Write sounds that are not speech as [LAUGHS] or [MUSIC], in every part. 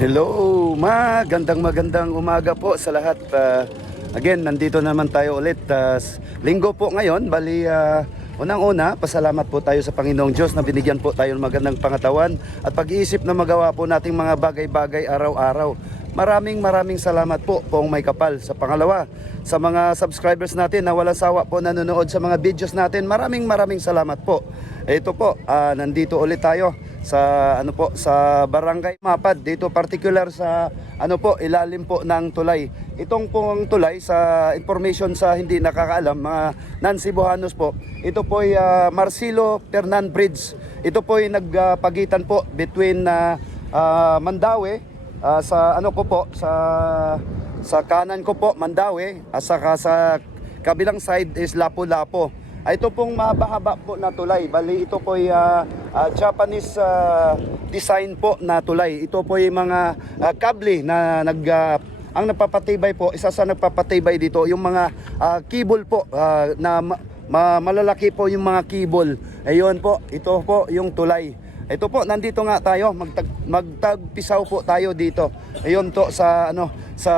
Hello, magandang magandang umaga po sa lahat. Ah, again, nandito naman tayo ulit. S- linggo po ngayon, bali ah, unang-una, pasalamat po tayo sa Panginoong Diyos na binigyan po tayo ng magandang pangatawan at pag-iisip na magawa po nating mga bagay-bagay araw-araw. Maraming maraming salamat po pong may kapal. Sa pangalawa, sa mga subscribers natin na walang sawa po nanonood sa mga videos natin, maraming maraming salamat po. Ito po, ah, nandito ulit tayo sa ano po sa Barangay Mapad dito particular sa ano po ilalim po ng tulay. Itong pong tulay sa information sa hindi nakakaalam mga non-Cebuanos po. Ito po ay ah, Marcelo Fernan Bridge. Ito po ay nagpagitan po between ah, ah, Mandaue ah, sa ano ko po sa sa kanan ko po Mandaue at saka sa kabilang side is Lapu-Lapu. Ah, ito pong mahaba po na tulay. Bali ito po ay ah, ah, Japanese ah, design po na tulay. Ito po ay mga ah, kable na nag ah, ang napapatibay po, isa sa nagpapatibay dito yung mga ah, cable po ah, na ma- ma- malalaki po yung mga cable. Ayun po, ito po yung tulay. Ito po, nandito nga tayo, magtag, magtagpisaw po tayo dito. Ayun to sa ano sa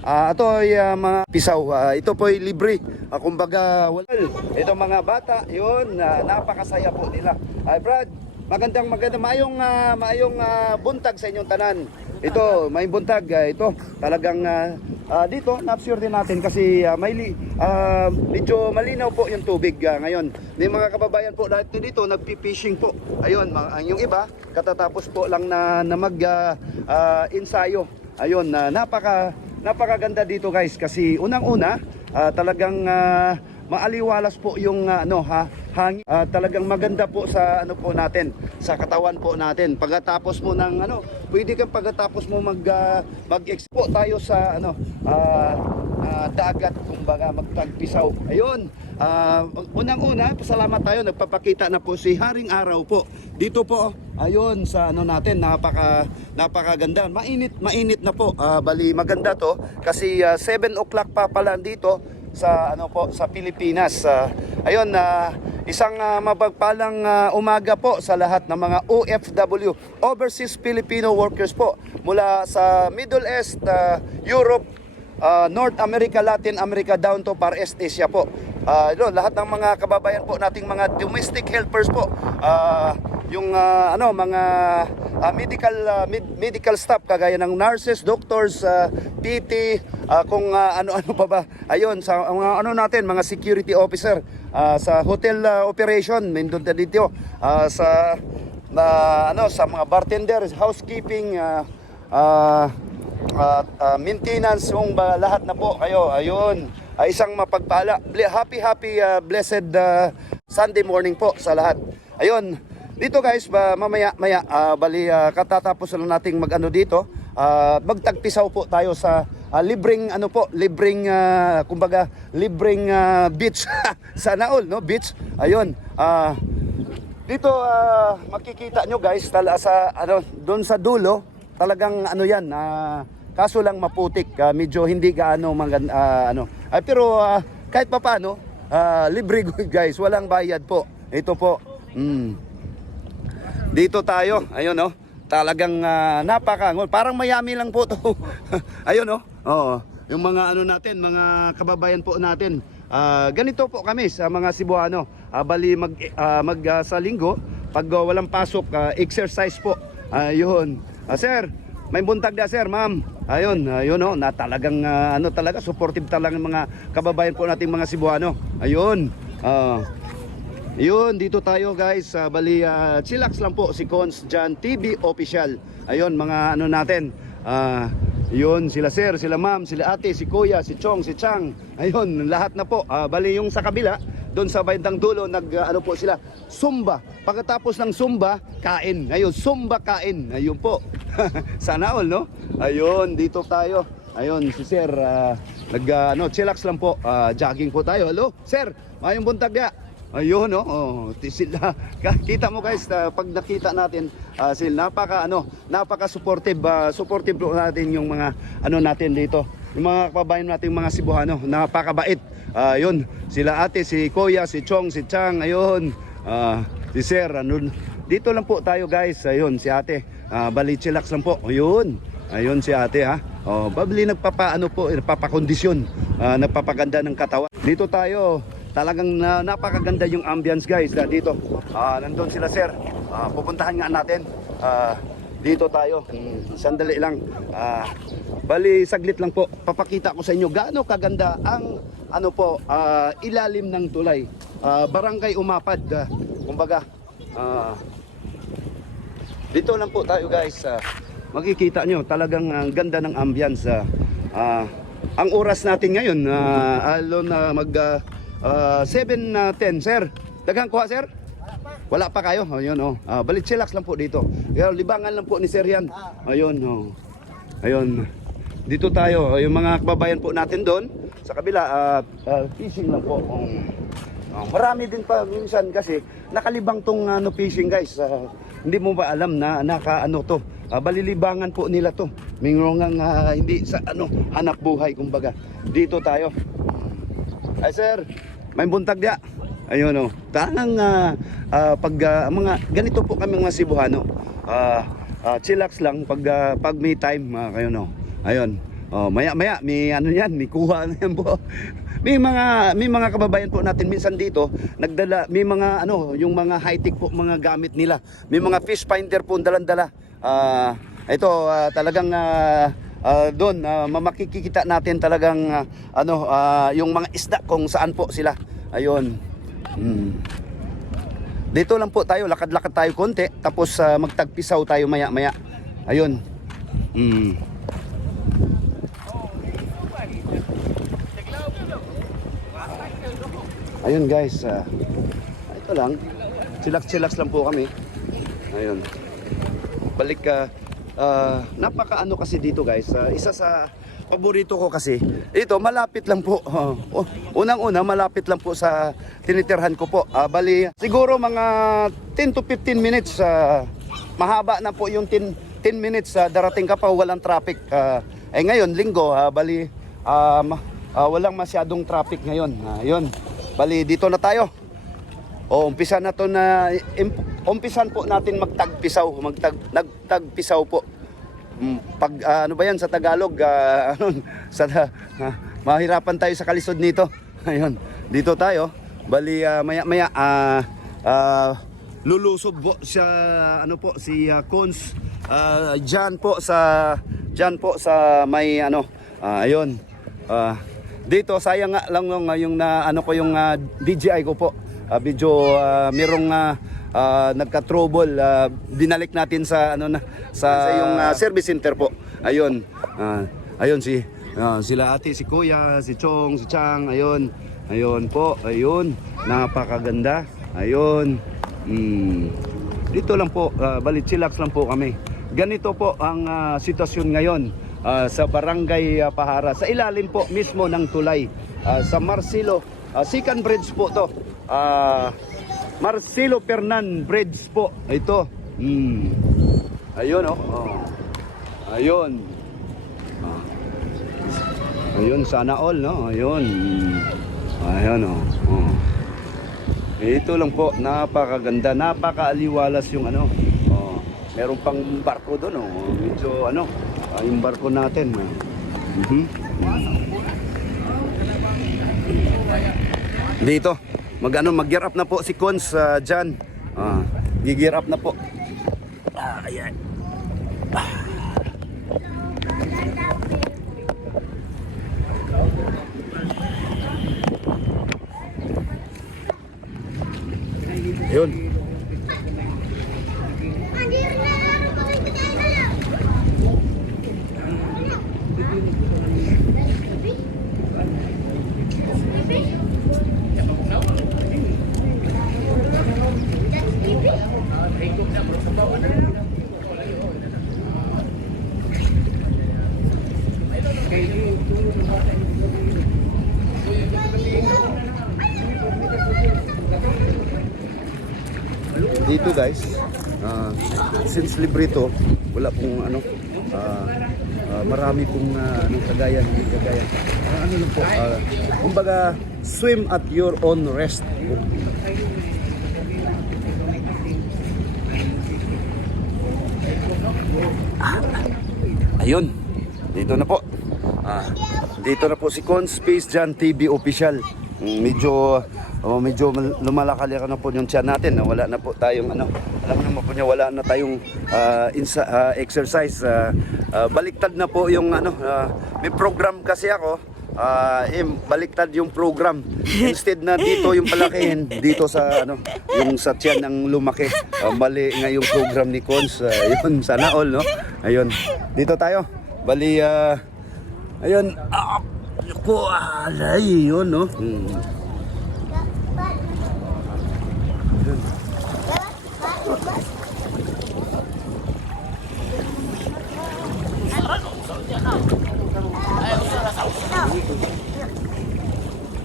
Ah, ito ay ah, mga pisaw. Ah, ito po ay libre. Ah, kumbaga, wala. Ito mga bata, yun, ah, napakasaya po nila. Ay, Brad, magandang magandang maayong ah, maayong ah, buntag sa inyong tanan. Ito, may buntag. ah, ito, talagang ah, ah, dito, na-observe din natin kasi ah, may li, ah, medyo malinaw po yung tubig ah, ngayon. May mga kababayan po dahil dito, nagpi-fishing po. Ayun, mga, yung iba, katatapos po lang na, na mag ah, ah, ensayo. Ayun, na napaka napakaganda dito guys kasi unang-una ah, talagang ah, maaliwalas po yung ah, ano ha hangin. Ah, talagang maganda po sa ano po natin sa katawan po natin. Pagkatapos mo ng ano pwede kang pagkatapos mo mag ah, mag-expo tayo sa ano ah, ah, dagat kumbaga magtagpisaw ayun Ah, unang-una pasalamat tayo. Nagpapakita na po si Haring Araw po. Dito po ayun sa ano natin napaka napakaganda. Mainit mainit na po. Ah, bali maganda to kasi ah, 7 o'clock pa pala dito sa ano po sa Pilipinas Ah, ayun na isang ah, mapagpalang ah, umaga po sa lahat ng mga OFW overseas Filipino workers po mula sa Middle East ah, Europe ah, North America, Latin America down to Far East Asia po. Ah, yun, lahat ng mga kababayan po nating mga domestic helpers po. Ah, yung ah, ano mga ah, medical ah, med- medical staff kagaya ng nurses, doctors, ah, PT, ah, kung ah, ano-ano pa ba. Ayun sa mga ano natin, mga security officer ah, sa hotel ah, operation, nandun na dito. Ah, sa na ano sa mga bartender, housekeeping, ah, ah, at ah, maintenance yung ba, lahat na po kayo. Ayun, ay isang mapagpala. Happy happy ah, blessed ah, Sunday morning po sa lahat. Ayun. Dito guys, ba mamaya maya ah, bali ah, katatapos lang nating magano dito. ah, magtagpisaw po tayo sa ah, libreng ano po, libreng ah, kumbaga libreng ah, beach [LAUGHS] sa Naol, no? Beach. Ayun. Ah dito ah, makikita nyo guys tala sa ano doon sa dulo talagang ano yan ah, kaso lang maputik ah, medyo hindi gaano magan ah, ano Ah, pero ah, kahit papaano ah, libre [LAUGHS] guys walang bayad po ito po mm. Dito tayo. Ayun no talagang ah, napaka parang Miami lang po to. [LAUGHS] Ayun no oo. Yung mga ano natin mga kababayan po natin. Ah, ganito po kami sa mga Cebuano. Ah, bali mag ah, mag ah, sa linggo pag ah, walang pasok ah, exercise po. Ayun. Ah, sir may buntag na sir ma'am. Ayun ayun oh. Na talagang ah, ano talaga supportive talaga ng mga kababayan po nating mga Cebuano. Ayun. Ah yun, dito tayo guys. sa bali, ah, chillax lang po si Cons Jan TV Official. Ayun, mga ano natin. Ah, yun, sila sir, sila ma'am, sila ate, si kuya, si Chong, si Chang. Ayun, lahat na po. Ah, bali yung sa kabila, doon sa bandang dulo, nag, ah, ano po sila, Zumba. Pagkatapos ng Zumba, kain. Ayun, Zumba kain. Ayun po. [LAUGHS] Sana all, no? Ayun, dito tayo. Ayun, si sir, ah, nag, ah, ano, chillax lang po. Ah, jogging po tayo. Hello, sir, mayong buntag ya. Ayun no. Oh, ti- sila [LAUGHS] kita mo guys na pag nakita natin ah, sila napaka ano, napaka supportive ah, supportive po natin yung mga ano natin dito. Yung mga kababayan natin mga Cebuano, napakabait. Yun, sila ate, si Kuya, si Chong, si Chang, ayun. Ah, si Sir, ano, dito lang po tayo guys, ayun, si ate. Ah, bali chillax lang po. Ayun. Ayun si ate ha. Oh, babali nagpapaano po, eh, nagpapakondisyon, ah, nagpapaganda ng katawan. Dito tayo, talagang na, napakaganda yung ambience guys na dito. Ah, nandun sila sir. Ah, pupuntahan nga natin. Ah, dito tayo. Hmm, sandali lang. Ah, bali saglit lang po. Papakita ko sa inyo gaano kaganda ang ano po, ah, ilalim ng tulay. Ah, barangay Umapad. ah, kumbaga, ah, dito lang po tayo guys. ah, makikita nyo talagang ang ganda ng ambience. ah. Ah, ang oras natin ngayon, uh, alo na mag ah, ah, 7 na 10. Sir, daghang kuha sir? Wala pa kayo? Ayun oh. Ah, balit chillax lang po dito. Pero libangan lang po ni Sir yan. Ayun oh. Ayun. Dito tayo, yung mga kababayan po natin doon sa kabila ah, ah, fishing lang po. Um, ah, marami din pa minsan kasi nakalibang tong ano fishing guys. Ah, hindi mo ba alam na naka ano to? Ah, balilibangan po nila to. Mingongang ah, hindi sa ano hanap buhay kumbaga. Dito tayo. Ay sir, may buntag dia. Ayun oh. Tangang ah, ah, pag ah, mga ganito po kami mga Cebuano. Ah, ah, chillax lang pag ah, pag may time ah, kayo no. Ayun. Oh, maya maya may ano yan, may kuha na yan po. [LAUGHS] May mga may mga kababayan po natin minsan dito nagdala may mga ano yung mga high-tech po mga gamit nila. May mga fish finder po dalan-dala. Ah, ito ah, talagang ah, ah, doon ah, mamakikita natin talagang ah, ano ah, yung mga isda kung saan po sila. Ayun. Mm. Dito lang po tayo, lakad-lakad tayo konti tapos ah, magtagpisaw tayo maya-maya. Ayun. Mm. Ayun guys, ah, ito lang. Chillax-chillax lang po kami. Ayun. Balik ka. Ah, napaka-ano kasi dito guys. ah, isa sa paborito ko kasi. Ito, malapit lang po. Oh, oh, Unang-una, malapit lang po sa tinitirhan ko po. Ah, bali, siguro mga 10 to 15 minutes. ah, mahaba na po yung 10, 10 minutes. ah, darating ka pa, walang traffic. Ah, eh ngayon, linggo, ah, bali, ah, ma- ah, walang masyadong traffic ngayon. Ah, yun. Bali, dito na tayo. O, umpisa na to na im- umpisan po natin magtagpisaw, magtag nagtagpisaw po. Mm, Pag ah, ano ba 'yan sa Tagalog? ah, [LAUGHS] ano, sa ah, mahirapan tayo sa kalisod nito. [LAUGHS] Ayun, dito tayo. Bali ah, maya-maya ah ah, lulusob po siya ano po si ah, Cons ah, dyan po sa dyan po sa may ano ah, ayun. Ah, dito sayang nga lang yung, yung na ano ko yung ah, DJI ko po. Ah, medyo ah, merong ah, ah, nagka-trouble ah, binalik natin sa ano na sa, sa yung ah, service center po. Ayun. Ah, ayun si ah, sila ate, si Kuya, si Chong, si Chang, ayun. Ayun po, ayun. Napakaganda. Ayun. Mm. Dito lang po, ah, balit chillax lang po kami. Ganito po ang ah, sitwasyon ngayon ah, sa Barangay ah, Pahara. Sa ilalim po mismo ng tulay. Ah, sa Marcelo, ah, Second Bridge po to. Ah, Marcelo Fernan Bridge po. Ito. Mm. Ayun oh. oh. Ayun. Ah. Ayun, sana all, no? Ayun. Mm. Ayun, oh. oh. Ito lang po, napakaganda, napakaaliwalas yung ano. Oh, meron pang barko doon, oh. Medyo ano, ah, yung barko natin. Oh. Mhm. Dito, mag ano, mag-gear up na po si Cons uh, dyan. Ah, gi-gear up na po. Ah, ayan. Ayun. Dito guys, ah, since libre to, wala pong ano, ah, ah, marami pong uh, ano, kagaya, hindi kagaya. Ah, ano lang po, ah, kumbaga, swim at your own rest. Ayun. Dito na po. Ah, dito na po si Con Space Jam TV official. Medyo oh, medyo mal- lumalakali na po yung tiyan natin. na Wala na po tayong ano. Alam naman po niya wala na tayong ah, insa- ah, exercise. Ah, ah, baliktad na po yung ano. ah, may program kasi ako. Ah, eh, baliktad yung program. Instead na dito yung palakihin, [LAUGHS] dito sa ano, yung sa tiyan ng lumaki. Ah, mali nga yung program ni Cons. Ah, yun, sana all, no? Ayun. Dito tayo. Bali, ah, ayun. Ah, ko, alay, yun, no? Hmm.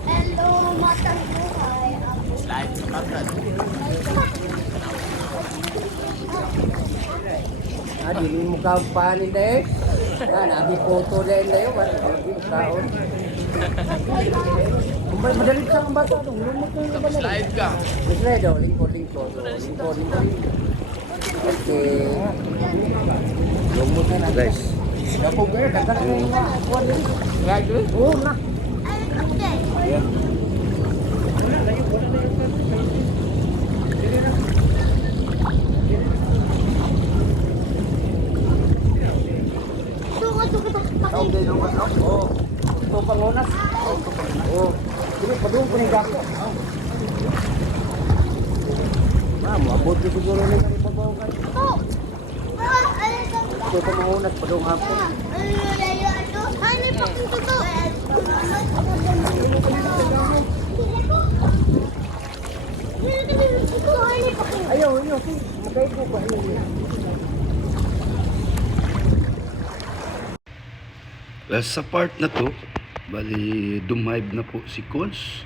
Hello, matang buhay. Ah, dili mo ka panin dahil. Ah, nabi photo. Wala yung kaon. Kumbay, madalit sa ang bata. Na. Slide ka. Slide, oh. Lingkod, lingkod. oh. Lingkod, lingkod. Okay. Lumot na na. Guys. Kapag kayo, kakak na yung mga kuwan din. Oo, na. Yeah. Tuka, tuka. Oo. Ito pangunas. Oo. Dili, padung ko ng gapo. Ah, maabot ko siguro na yung ipabaw ka. Oh! Ah, ano to? Ito pangunas, padung hapon. Ano? Ano pa kung tuto? Ayaw, ayaw. Magkait ko ba? Ayaw, ayaw. Well, sa part na to, bali dumive na po si Cons.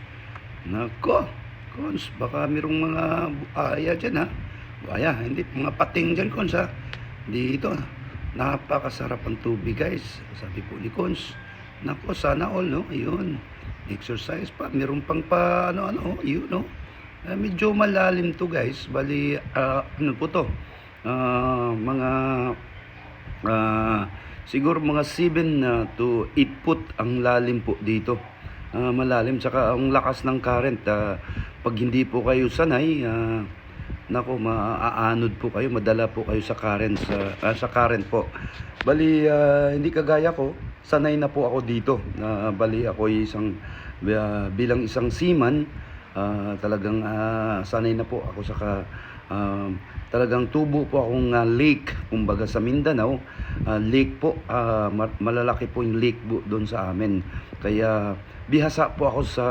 Nako, Cons, baka mayroong mga buaya dyan ha. Buaya, hindi, mga pating dyan Cons ha. Dito, napakasarap ang tubig guys. Sabi po ni Cons, nako, sana all no, ayun. Exercise pa, mayroong pang pa, ano, ano, yun no. Eh, medyo malalim to guys, bali, ah, ano po to, Ah, mga Ah, siguro mga 7 na to 8 foot ang lalim po dito. Ah, malalim saka ang lakas ng current. ah, pag hindi po kayo sanay, ah, nako maaanod po kayo, madala po kayo sa current sa ah, sa current po. Bali ah, hindi kagaya ko, sanay na po ako dito. Na bali ako isang ah, bilang isang seaman, ah, talagang ah, sanay na po ako saka ah, talagang tubo po akong ah, lake kumbaga sa Mindanao. Ah, lake po ma- malalaki po yung lake po doon sa amin. Kaya bihasa po ako sa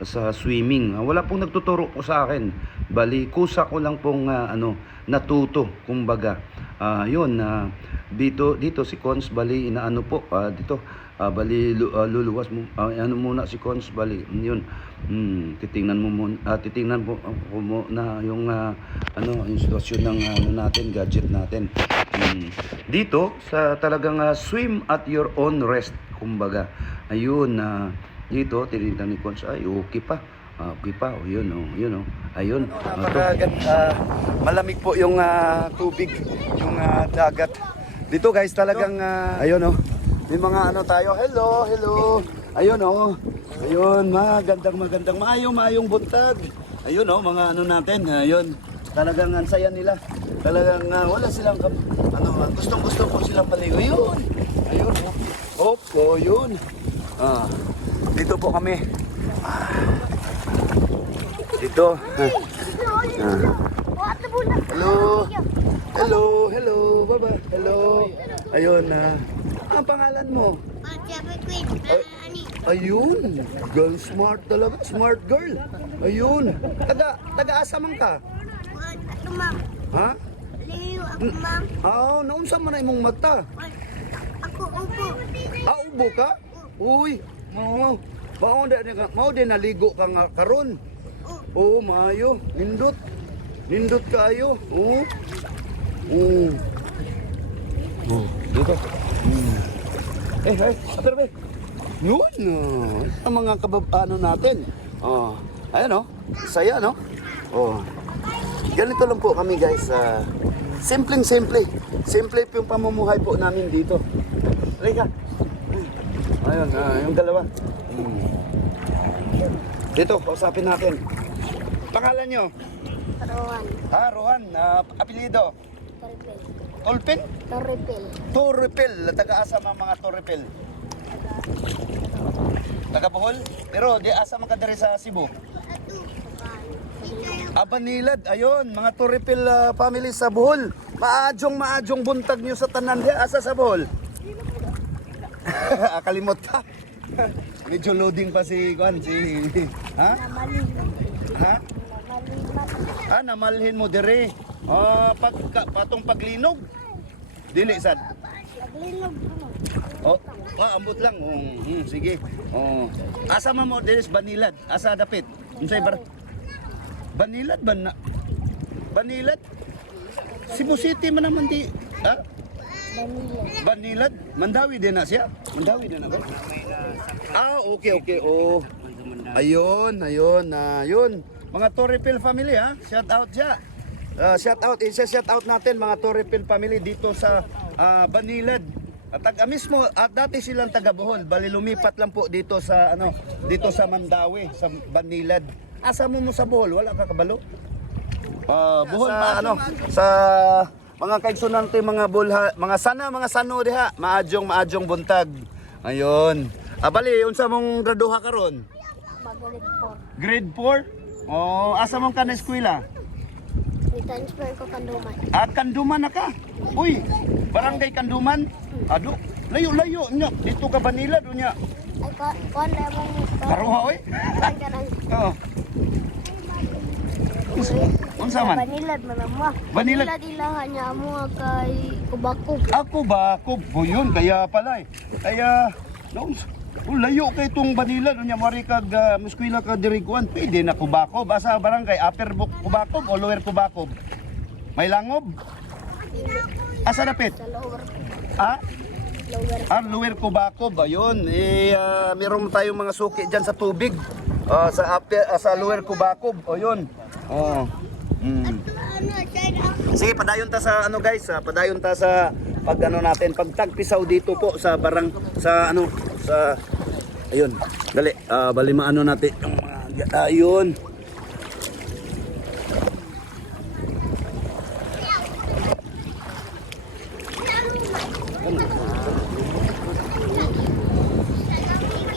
sa swimming. Wala pong nagtuturo po sa akin. Bali kusa ko lang pong ah, ano natuto kumbaga. Ah, yun ah, dito dito si Cons bali inaano po ah, dito. Ah, bali ah, luluwas mo ah, ano muna si Cons bali yun hmm, titingnan mo muna ah, titingnan po ako mo na yung ah, ano yung sitwasyon ng ano natin gadget natin Hmm. dito sa talagang ah, swim at your own rest kumbaga ayun na dito tinitingnan ni Cons ay okay pa Ah, okay pa, oh, yun, oh, yun, oh. Ayun. malamig po yung ah, tubig, yung ah, dagat. Dito guys, talagang, ah, ayun, oh. May mga ano tayo, hello, hello. Ayun, oh. Ayun, magandang, magandang, maayong, maayong buntag. Ayun, oh, mga ano natin, ayun. Talagang ang saya nila. Talagang ah, wala silang, ano, ah, gustong-gusto po silang paligo. Ayun, ayun, oh. Opo, yun. Ah, dito po kami. Dito. Ah. Hello. Hello, hello. Baba. Hello. Ayun na. ang pangalan mo? Ayun. Girl smart talaga. Smart girl. Ayun. Taga, taga-asa man ka? Ha? Ah, naunsa man na imong mata? Ako, upo. Ah, ubo ka? Uy, mao. Mao din mao din naligo ka nga karon. Oo, maayo. Nindot. Nindot kayo. Oo. Oo. Oh, dito. Hmm. Eh, eh, atar ba? Yun, oh. Ang mga kabab ano natin. Oh, ayan oh. Saya, no? Oh. ganito lang po kami guys. ah, simpleng simple. Simple po yung pamumuhay po namin dito. Halika. Ayun, ah, yung dalawa. Hmm. Dito, kausapin natin. Pangalan nyo? Rowan. Ah, Rohan. Ah, apelido? Torrepel. Tulpin? Torrepel. Torrepel. Taga-asa mga mga Torrepel. Taga Bohol? Pero di asa man ka sa Cebu. Abanilad, ayun, mga Torrepel ah, family sa Bohol. Maadjong maadjong buntag niyo sa tanan di asa sa Bohol. [LAUGHS] Ah, Kalimot ka. [LAUGHS] Medyo loading pa si Kwan, si ha? Ha? Ah, namalhin mo dire. Ah, pag patong paglinog. Dili sad. Naglinog. Oh, ah, ambot lang. Oh, hmm, sige. Oh. Asa man mo dinis Banilad? Asa dapit? Unsay bar? Banilad ba na? Banilad? Cebu City man naman di. Ha? Banila. Banilad? Mandawi din na siya? Mandawi din na ba? Ah, okay, okay. Oh. Ayun, ayun, ayun. Mga Torrepil family ha. Shout out siya. Ah, shout out, isa shout out natin mga Torrepil family dito sa ah, Banilad. At taga mismo, at dati silang taga Bohol, bali lumipat lang po dito sa ano, dito sa Mandawi, sa Banilad. Asa mo mo sa Bohol, wala ka kabalo? Ah, Bohol ma ano sa mga kaigsunante mga bulha, mga sana mga sano diha, maadjong maadjong buntag. Ayun. Ah, bali unsa mong graduha karon? Grade 4? Oh, asa mong ka na eskwela? I-transfer ko kanduman. Ah, Kanduman na ka. Uy, barangay Kanduman. Ado, layo-layo nya. Dito ka Banila do nya. Ay, kuan na mong... Karuha oy. Kuan ka ng... Oh. Unsa- man? Banilad man mo. Banilad? Banilad ilahan niya mo kay Kubakog. Ako ba? Ako po yun. Kaya pala eh. Kaya, no, oh, layo kay itong Banila. Niya mari kag uh, muskwila ka diriguan. Pwede na Kubakob. Basta barangay Upper Kubakob o Lower Kubakob. May langob. Asa dapit? Sa lower. Ah? Lower. Ah, Lower Kubakob. Ayun. Eh, ah, meron tayong mga suki dyan sa tubig. Ah, sa, upper, ah, sa Lower Kubakob. O yun. Oh. Mm. Sige, padayon ta sa ano guys, ah, padayon ta sa pag ano natin, pag tagpisaw dito po sa barang sa ano sa ayun. Dali, ah, bali maano natin yung mga ayun.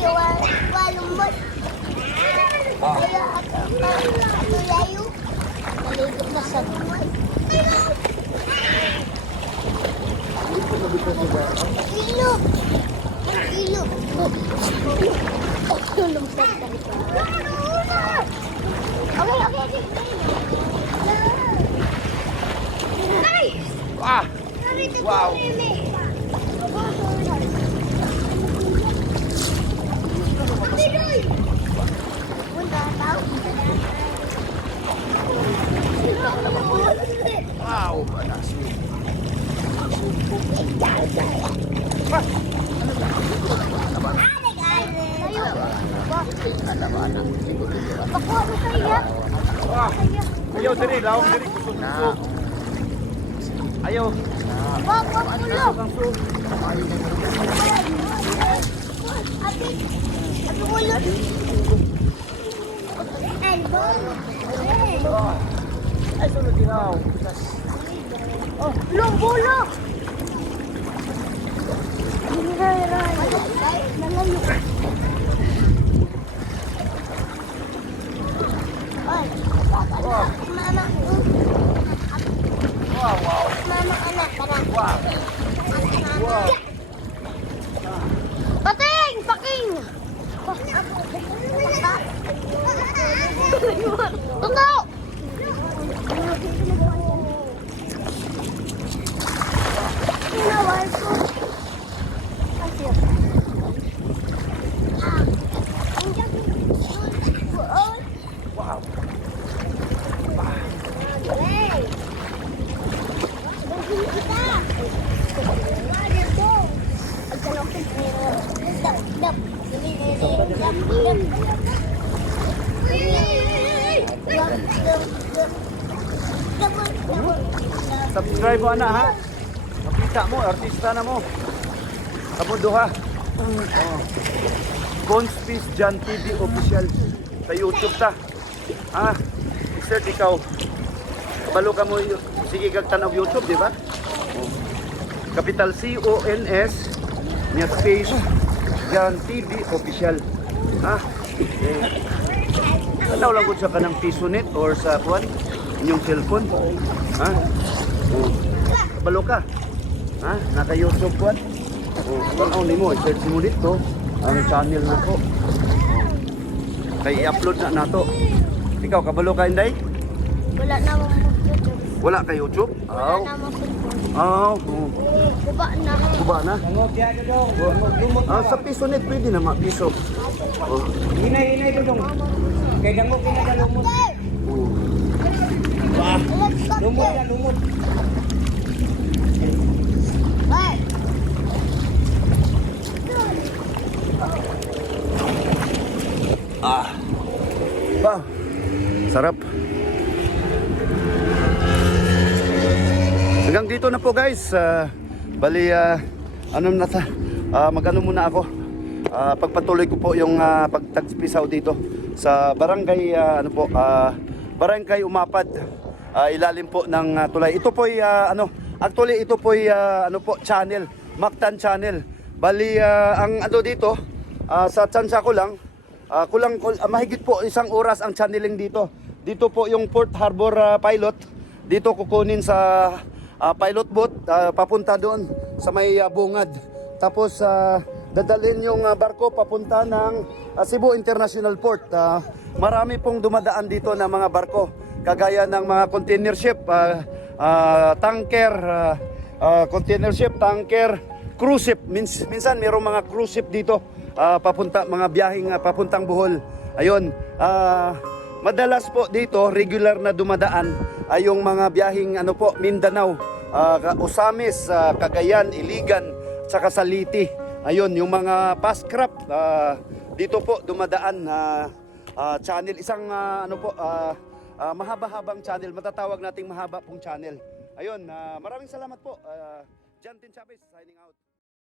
Iwan, walumot. Kaya ako malayo. Maligot na sa buhay. Ilog! Ilog! Lumpat ka ito. Okay, okay, okay. Ay! Ah, Wow! Piloy! Punta tao. wow, Pakuha mo kaya. Ayaw diri, lawom diri kusog kusog. Ayaw. Wag, wag ulo. Abi, abi ulo. Ano? Ay, sunod din ako. Oh, lumbulo. Ray, ray. Nalayo. Ay, mama. Wow, wow. Mama, anak, anak. Wow. Wow. Pating! Paking! Totoo! Tinawal ko. Kasi. Wow. Hey! Subscribe mo ana ha. Makita mo, artista na mo. Kamu duha. Oh. John TV official sa YouTube ta. Ah, sir ikaw. Kabalo ka mo sige kag tanaw YouTube, di ba? Oh. Capital C O N S niya space John TV official. Ah, eh, Tanaw lang ko sa kanang piso net or sa kuan inyong cellphone. Ha? Oh. Kabalo ka. Ha? Naka YouTube kuan. Oh, tanaw nimo, search mo dito ang channel na ko. Kay i-upload na nato. Ikaw kabalo ka inday? Wala na mo YouTube. Wala kay YouTube? Wala Aw. na mo cellphone. Aw. oh. Kuba na. Kuba na. Ah, sa piso net pwede na ma piso. Oh. Hinay hinay dong. Kay dangog kina da lumot. Oh. Let's stop Lumot ya lumot. Ah. Wow. Sarap. Hanggang dito na po guys. Ah, bali ah, ano na ta? Ah, mag-ano muna ako. Ah, pagpatuloy ko po yung uh, pagtagpisaw dito sa barangay ah, ano po, ah, barangay Umapad. Ah, ilalim po ng ah, tulay. Ito po ano, actually ito po ano po channel, Mactan channel. Bali ah, ang ano dito ah, sa tsansa ko lang Ah, kulang kul- ah, mahigit po isang oras ang channeling dito. Dito po yung Port Harbor ah, pilot. Dito kukunin sa ah, pilot boat ah, papunta doon sa may ah, bungad. Tapos ah, dadalhin yung ah, barko papunta ng ah, Cebu International Port. Ah, marami pong dumadaan dito na mga barko kagaya ng mga container ship, ah, ah, tanker, ah, ah, container ship, tanker, cruise ship. Mins- minsan mayroong mga cruise ship dito ah, papunta mga biyaheng ah, papuntang Bohol. Ayun. ah, madalas po dito regular na dumadaan ay yung mga biyaheng ano po Mindanao, ah, Ka- Osamis, ah, Cagayan, Iligan, saka Saliti. Ayun, yung mga fast craft ah, dito po dumadaan na ah, channel isang ah, ano po ah, ah, mahaba-habang channel, matatawag nating mahaba pong channel. Ayun, ah, maraming salamat po. Uh, Jantin Chavez signing out.